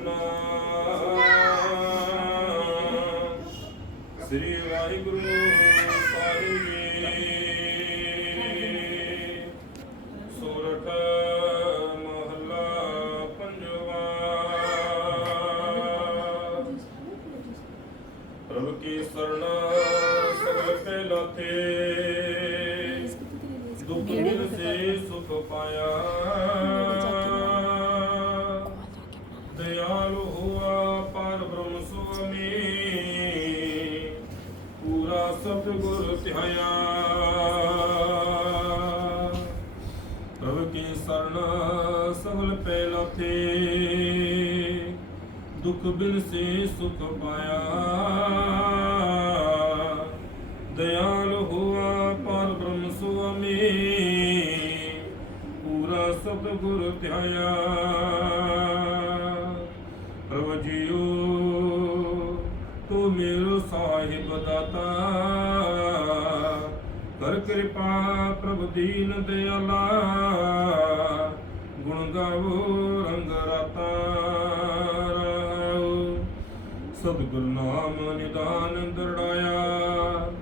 ਸਤਨਾਮ ਸ੍ਰੀ ਵਾਹਿਗੁਰੂ ਸਾਹਿਬ ਜੀ। ਸੋਰਠ ਮਹੱਲਾ ਪੰਜਵਾ। ਪ੍ਰਭ ਕੀ ਸਰਣ ਸਗਲ ਪੈ ਲਾਥੇ ਦੁਖ ਸੇ ਸੁਖ ਪਾਇਆ। ਗੁਰ ਧਿਆਇਆ ਪ੍ਰਭ ਕੀ ਸਰਣ ਸਗਲ ਪੈ ਲਾਥੇ ਦੁਖ ਬਿਨ ਸੇ ਸੁਖ ਪਾਇਆ। ਦਇਆਲ ਹੋਆ ਪਰ ਬ੍ਰਹਮ ਸੁਆਮੀ। ਪੂਰਾ ਸਤ ਗੁਰ ਧਿਆਇਆ ਪ੍ਰਭ ਜੀਓ, ਤੂੰ ਮੇਰਾ ਸਾਹਿਬ ਦਾਤਾ। ਕਰ ਕਿਰਪਾ ਪ੍ਰਭ ਦੀਨ ਦਿਆਲਾ। ਗੁਣ ਗਾਵੋ, ਰੰਗ ਰਾਤਾ ਸਤਿਗੁਰ ਨਾਮ ਨਿਦਾਨ ਦਰੜਾਇਆ,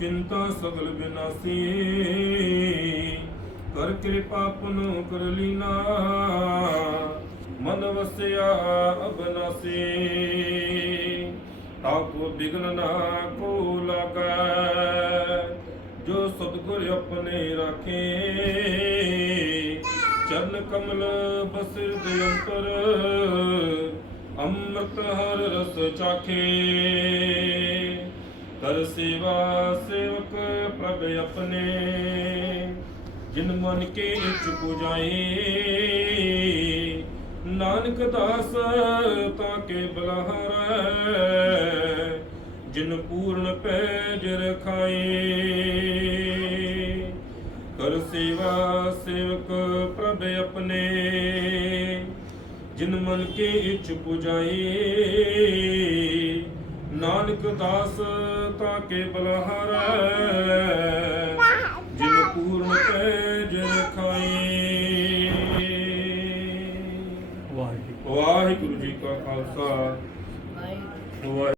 ਚਿੰਤਾ ਸਗਲ ਬਿਨਾਸੀ। ਕਰ ਕਿਰਪਾ ਪੁਨ ਕਰ ਲੀਨਾ, ਮਨ ਵਸਿਆ ਅਬਨਾਸੀ ਤਾਕੋ ਬਿਗਨ ਨਾ ਕੋ ਲਾਗੈ। ਜੋ ਆਪਣੇ ਰਾਖੇ। ਚਰਨ ਕਮਲ ਬਸਿਰ ਦੇ ਅੰਤਰ, ਅੰਮ੍ਰਿਤ ਹਰ ਰਸ ਚਾਖੇ। ਕਰ ਸੇਵਾ ਸੇਵਕ ਪ੍ਰਭ ਆਪਣੇ, ਜਿਨ ਮਨ ਕੇ ਇਚ ਪੁਜਾਏ ਨਾਨਕ ਦਾਸ ਤਾਂ ਕੇ ਬਲਹਾਰੈ ਜਿਨ ਪੂਰਨ ਪੈਜ ਰਖਾਏ। ਕਰ ਸੇਵਾ ਸੇਵਕ ਪ੍ਰਭ ਆਪਣੇ। ਜਿਨ ਮਨ ਕੇ ਇਚ ਪੁਜਾਏ। ਨਾਨਕ ਦਾਸ ਤਾਂ ਕੇ ਬਲਹਾਰੈ। ਜਿਨ ਪੂਰਨ ਪੈਜ ਰਖਾਏ। ਵਾਹਿਗੁਰੂ। ਵਾਹਿਗੁਰੂ ਜੀ ਕਾ ਖਾਲਸਾ। ਵਾਹਿਗੁਰੂ।